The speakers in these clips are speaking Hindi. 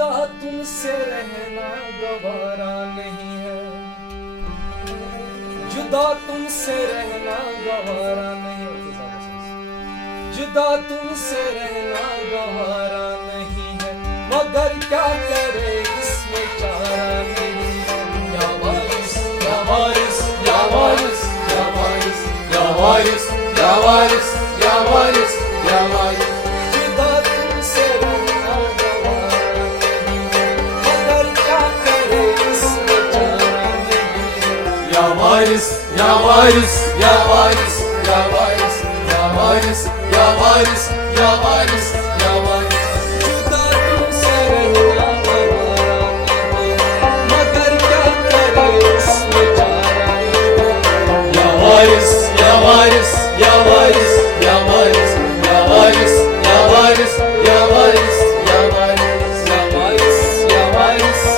जुदा तुमसे रहना गवारा नहीं है, जुदा तुमसे रहना गवारा नहीं, जुदा तुमसे रहना गवारा नहीं है, मगर क्या करे इसमें चारा नहीं है। या वारिस या वारिस या वारिस या वारिस या वारिस या वारिस या वारिस या वारिस, जुदा तुमसे रहना गवारा नहीं है, मगर क्या करे इसमें चारा नहीं है। या वारिस या वारिस या वारिस या वारिस या वारिस या वारिस या वारिस या वारिस, जुदा तुमसे रहना गवारा नहीं है, मगर क्या करे इसमें चारा नहीं है। या वारिस या वारिस या वारिस या वारिस या वारिस या वारिस या वारिस या वारिस या वारिस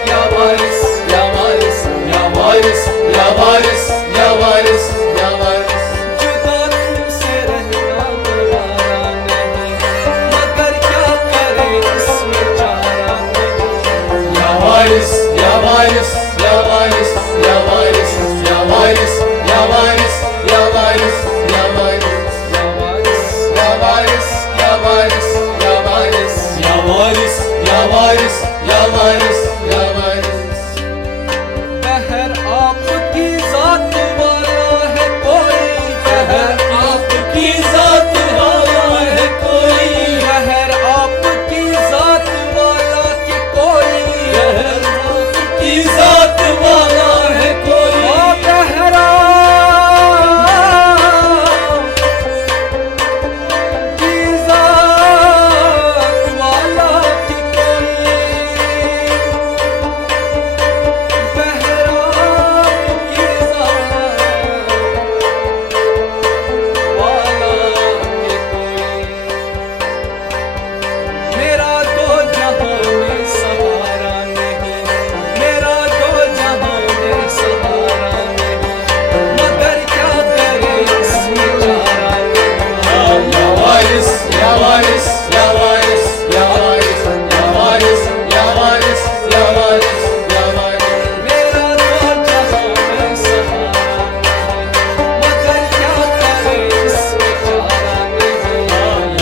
या वारिस या वारिस या वारिस या वारिस या वारिस या वारिस या वारिस, जुदा तुमसे रहना गवारा नहीं है, मगर क्या करे इसमें चारा नहीं है। या वारिस या वारिस या वारिस या वारिस या वारिस या वारिस या वारिस या वारिस या वारिस या वारिस या वारिस या वारिस या वारिस या वारिस या वारिस। बहर आपकी जात वाला है कोई, बहर आपकी जात वाला है कोई, बहर आपकी जात वाला की कोई, बहर आपकी जात वाला है कोई, बहरा की जात वाला की कोई, बहरा की जात वाला की कोई। मेरा दो जहां में सहारा नहीं, मेरा दो जहां में सहारा नहीं, मगर क्या करे इसमें चारा नहीं। या वारिस या वारिस या वारिस या वारिस या वारिस या वारिस या वारिस या वारिस, मेरा दो जहां में सहारा नहीं, मगर क्या करे इसमें चारा नहीं।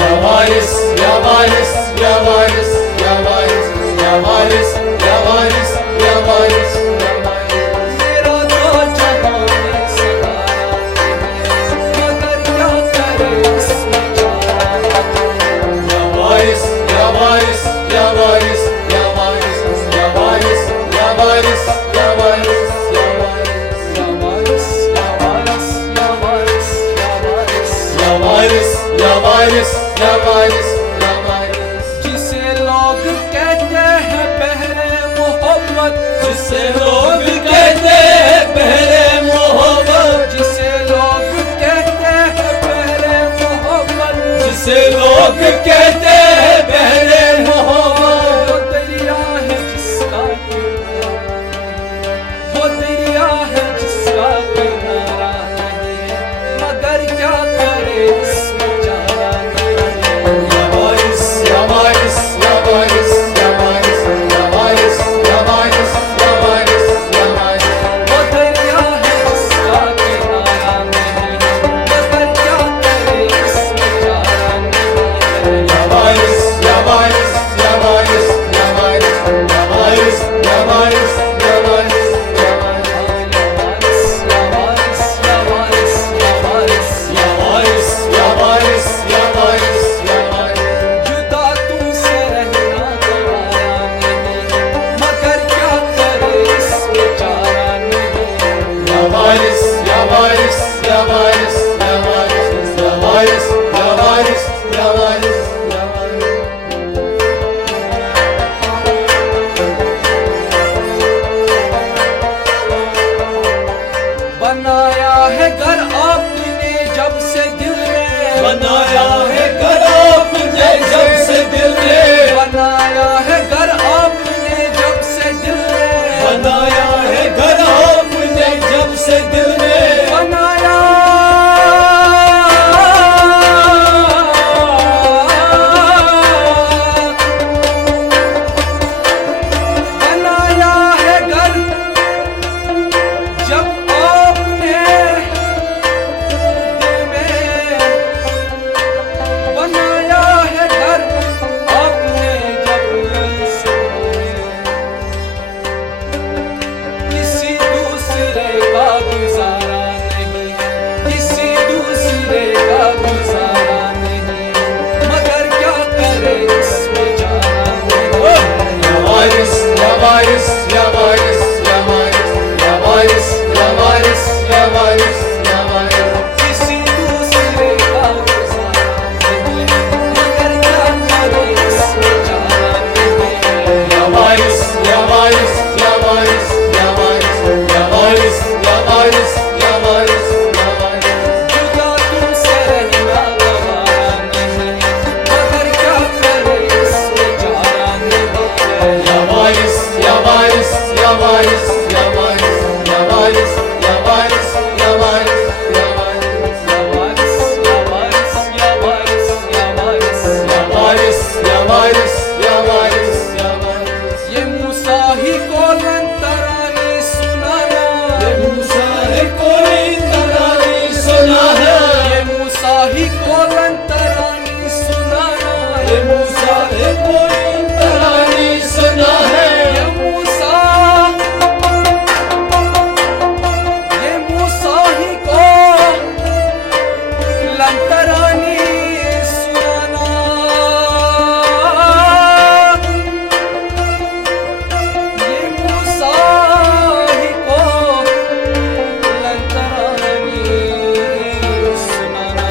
या वारिस या वारिस या वारिस या वारिस या वारिस या वारिस या वारिस या वारिस, मेरा दो जहां में सहारा नहीं, मगर क्या करे इसमें चारा नहीं। या वारिस या वारिस या वारिस या वारिस या वारिस या वारिस या वारिस या वारिस या वारिस या वारिस या वारिस या वारिस या वारिस या वारिस या वारिस, जिसे लोग कहते हैं बहरे मोहब्बत, जिसे लोग कहते हैं बहरे मोहब्बत, जिसे लोग कहते हैं बहरे मोहब्बत, जिसे लोग कहते हैं बहरे मोहब्बत, वो दरिया है जिसका वो दरिया है जिसका किनारा नहीं है, मगर क्या करे इसमें चारा नहीं है। या वारिस या वारिस या वारिस या वारिस या वारिस या वारिस या वारिस या वारिस, वो दरिया है जिसका किनारा नहीं है, मगर क्या करे इसमें चारा नहीं है। या वारिस या वारिस या वारिस या वारिस या वारिस या वारिस या वारिस या वारिस या वारिस या वारिस या वारिस या वारिस या वारिस या वारिस या वारिस, जुदा तुमसे रहना गवारा नहीं है, मगर क्या करे इसमें चारा नहीं है। या वारिस या वारिस या वारिस या वारिस या वारिस या वारिस या वारिस या वारिस। बनाया है घर आपने जब से दिल में, बनाया है घर आपने जब से दिल में, बनाया है घर आपने जब से दिल में, बनाया है घर आपने जब से दिल में, बनाया वारिस या वारिस या वारिस या वारिस या वारिस या वारिस या वारिस किसी दूसरे का गुजारा नहीं है मगर क्या करे इसमें जाना नहीं है या वारिस या वारिस या वारिस या वारिस या वारिस या वारिस या वारिस या वारिस जुदा तुमसे रहना गवारा नहीं है मगर क्या करे इसमें जाना नहीं है या वारिस या वारिस या वारिस या वारिस या वारिस या वारिस या वारिस या वारिस या वारिस या वारिस या वारिस या वारिस या वारिस या वारिस या वारिस ये मूसा ही को तरानी सुनाना ये मूसा ही को तरानी सुनाना ये मूसा ही को तरानी सुनाना ये मूसा ही को तरानी सुना है ये मूसा ही को लंतरानी सुनाना ये मूसा ही को लंतरानी सुनाना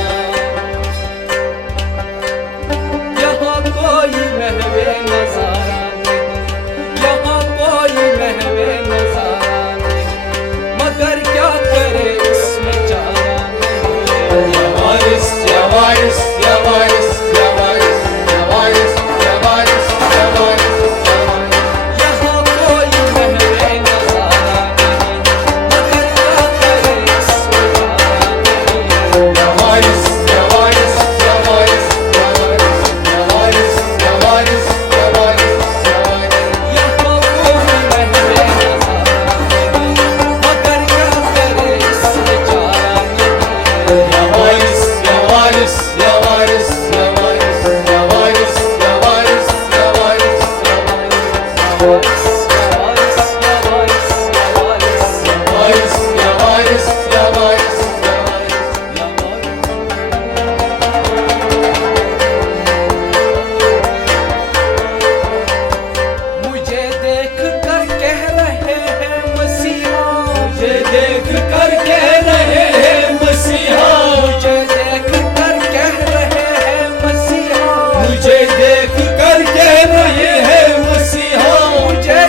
यहाँ कोई महवे नजारा नहीं यहाँ कोई महवे नजारा नहीं मगर क्या करे इसमें जाना नहीं या वारिस या वारिस या वारिस या वारिस या वारिस या वारिस या वारिस यहाँ कोई महवे नजारा नहीं मगर क्या करे इसमें जाना नहीं या वारिस या वारिस या वारिस या वारिस या वारिस या वारिस या वारिस या वारिस यहाँ कोई महवे नजारा नहीं मगर क्या करे इसमें जाना नहीं या वारिस या वारिस या वारिस या वारिस या वारिस या वारिस या वारिस या वारिस या वारिस या वारिस या वारिस या वारिस या वारिस या वारिस या वारिस मुझे देख कर कह रहे हैं मसीहा मुझे देख कर कह रहे हैं मसीहा मुझे देख कर कह रहे हैं मसीहा मुझे देख कर कह रहे हैं मसीहा मुझे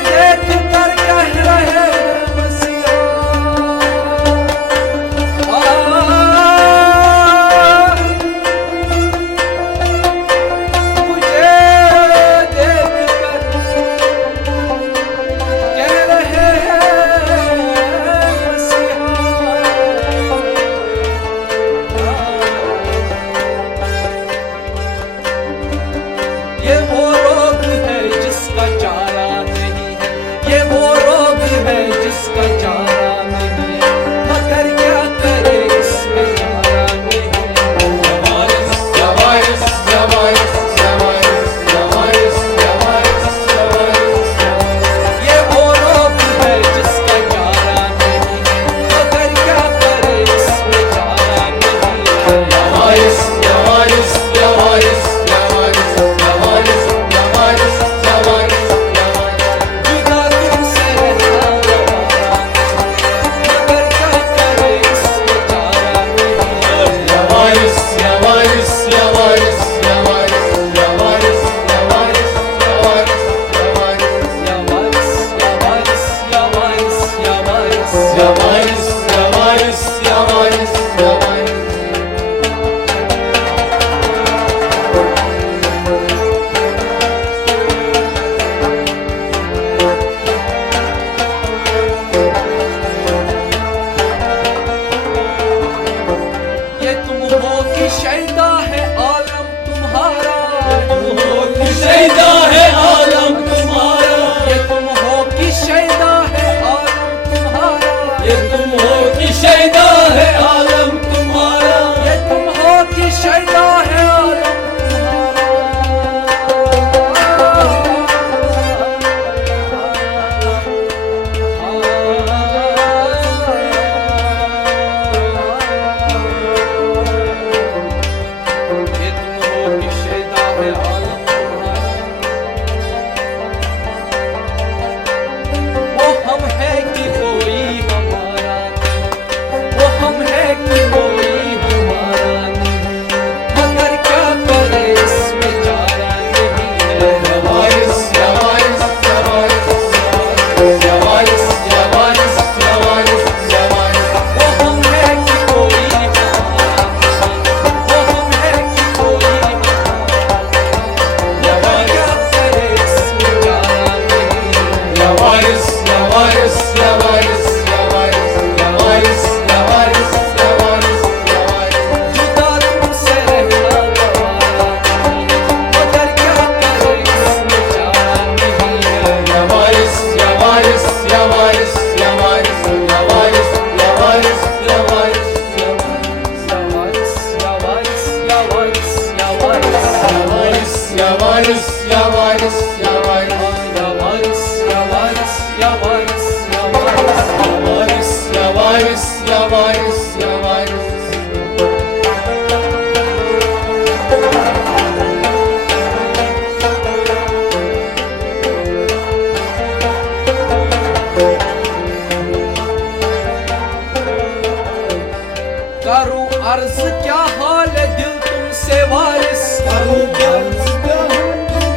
अर्ज क्या हाल है दिल तुमसे वारिस, करूं अर्ज क्या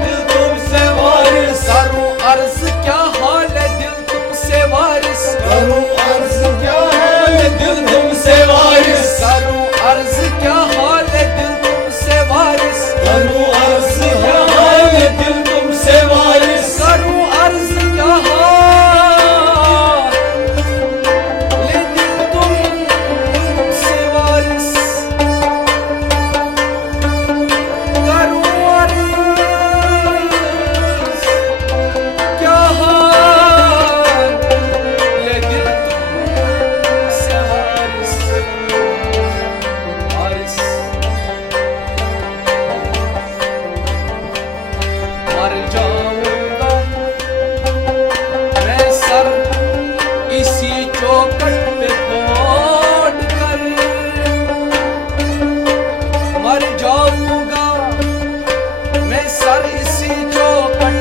दिल तुमसे वारिस, करूं अर्ज क्या हाल है दिल तुमसे वारिस, करूं अर्ज क्या हाल है दिल तुमसे वारिस, करूं अर्ज क्या हाल है दिल तुमसे वारिस, करूं अर्ज क्या हाल है दिल तुमसे वारिस, करूं अर्ज क्या हाल है दिल तुमसे वारिस, करूं अर्ज क्या हाल है दिल तुमसे वारिस, वारिस मर जाऊंगा मैं सर इसी चौखट पे फोड़ कर, मर जाऊंगा मैं सर इसी चौखट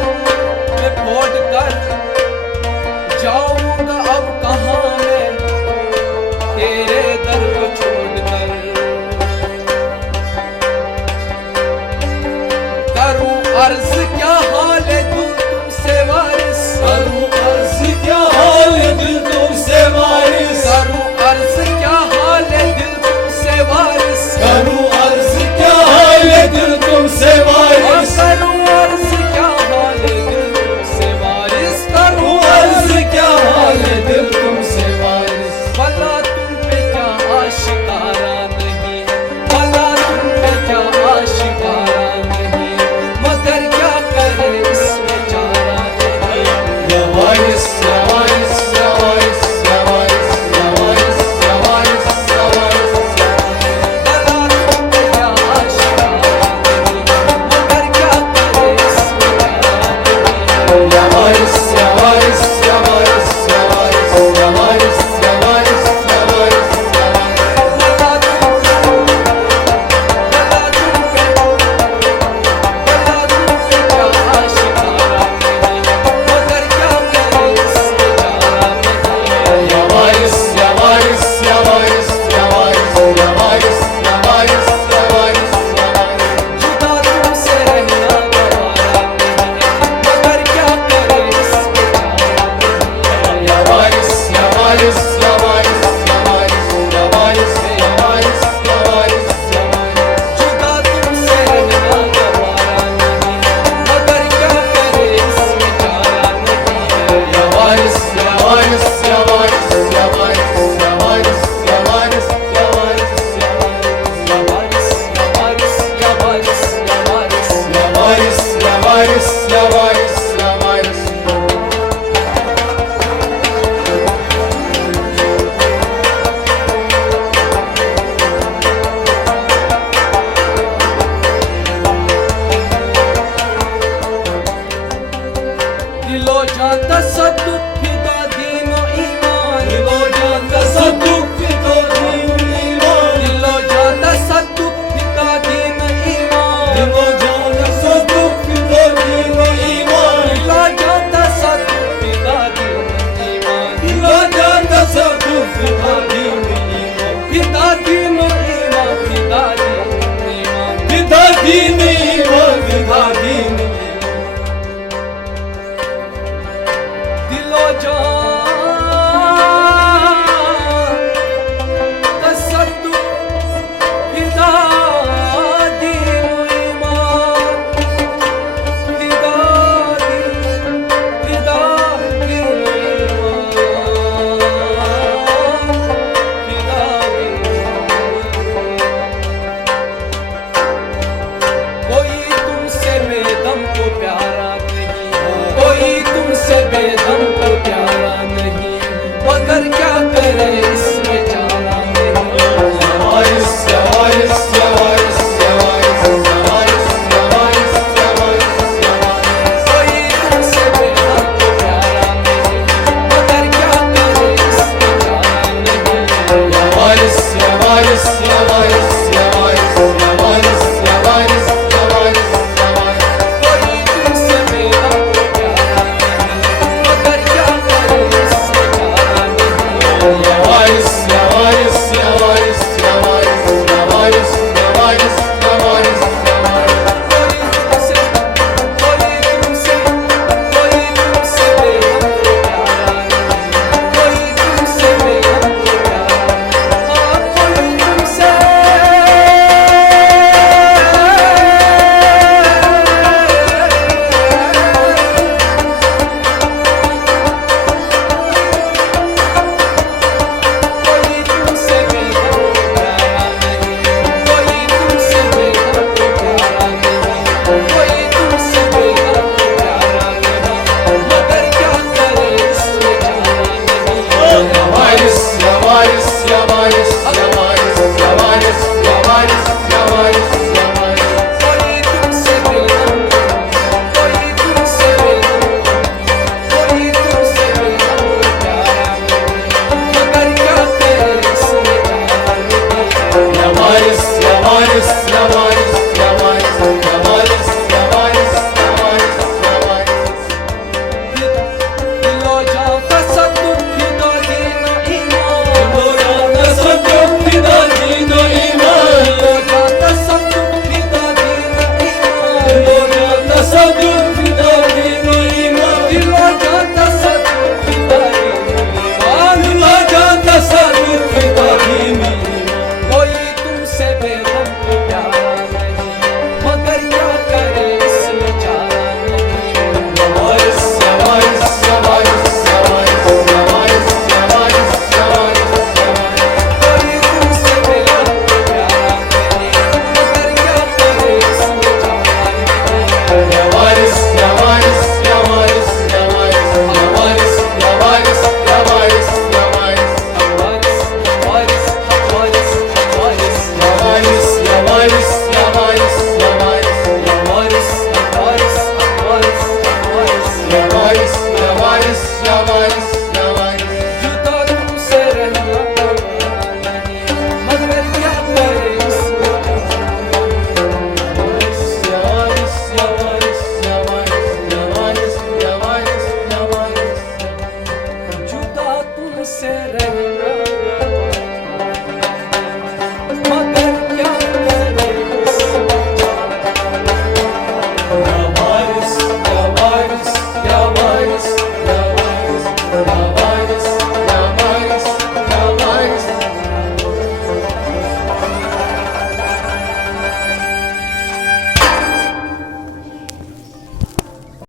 पे फोड़ कर, जाऊंगा अब कहाँ मैं तेरे दर को छोड़कर, करूं अर्ज क्या हाल है दिल तुमसे वारिस, करूं अर्ज क्या हाल है दिल तुमसे वारिस, करूं अर्ज क्या हाल है दिल तुमसे वारिस, करूं अर्ज क्या हाल है दिल तुमसे वारिस, करूं अर्ज क्या हाल है दिल तुमसे वारिस, करूं अर्ज क्या हाल है दिल तुमसे वारिस, भला तुम पे क्या आशिकारा नहीं है, भला तुम पे क्या आशिकारा नहीं है, मगर क्या करे इसमें चारा नहीं, या वारिस या वारिस या वारिस या वारिस या वारिस या वारिस या वारिस, भला तुम पे क्या आशिकारा नहीं है, मगर क्या करे इसमें चारा नहीं, या वारिस या वारिस या वारिस या वारिस या वारिस या वारिस या वारिस या वारिस, भला तुम पे क्या आशिकारा नहीं है, मगर क्या करे इसमें चारा नहीं, या वारिस या वारिस या वारिस या वारिस या वारिस या वारिस या वारिस या वारिस, जुदा तुमसे रहना गवारा नहीं है, मगर क्या करे इसमें चारा नहीं, या वारिस या वारिस या वारिस या वारिस या वारिस या वारिस या वारिस या वारिस, जुदा तुमसे रहना गवारा नहीं है, मगर क्या करे इसमें चारा नहीं, या वारिस या वारिस या वारिस या वारिस या वारिस या वारिस या वारिस या वारिस, या वारिस या वारिस या वारिस या वारिस, या वारिस या वारिस या वारिस या वारिस, दिलो जाता सदुख फिदा दीनो ईमान, दिलो जाता सदुख फिदा दीन ईमान, दिलो जाता सदुख फिदा दीनो ईमान, दिलो जाता सदुख फिदा दीन ईमान, दिलो जाता सदुख फिदा दीनो ईमान, दिलो जाता सदुख फिदा दीन ईमान, फिदा दीनो ईमान, फिदा दीनो ईमान, फिदा दीन ईमान, फिदा दीन ईमान, दिलो जाता सदुख फिदा दीनो ईमान, फिदा दीनो ईमान, फिदा कोई तुमसे बेदम को प्यारा नहीं, कोई तुमसे बेदम